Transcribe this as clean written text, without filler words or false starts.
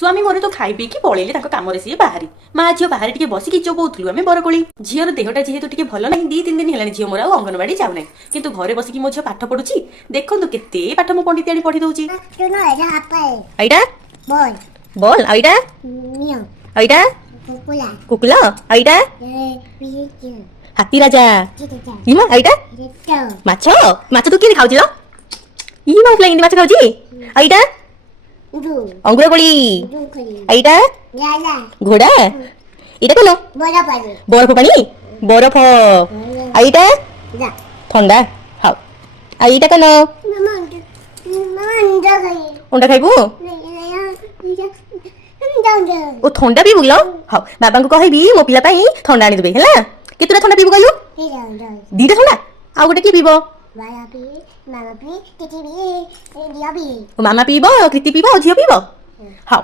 स्वामी मोर तो खाई पी पलैले काम सी बाहरी माँ झील बाहर टे बसिकी चौबूलु आम बरकोली झीर देहटा जेहेतु भल ना 2-3 दिन है झील मोर अंगनवाड़ी जाऊना कि घरे बसिकी मो झील पाठ पढ़ुची देखो केते पाठ मो पंडित आड़ी पढ़ी दौची बल आईटा कुकुला आईटा हाथी राजा इमा आईटा माछ माछ तू किए खाऊ इमा फ्लाइंग माछ खाऊ आईटा अंगुर कोली आईटा घोड़ा इटा कलो बरफ पानी बरफ आईटा ठंडा हाउ आईटा कलो अंडा खाइबू ओ ठंडा पीबू लो हाउ बाबा को कहबी मो पिला पई ठंडा आनी देबे हला केतरा ठंडा पीबू कहलु दीटा ठंडा आ गोटे की पीबो मामा पीबो कृति पीबो झियो पीबो हाउ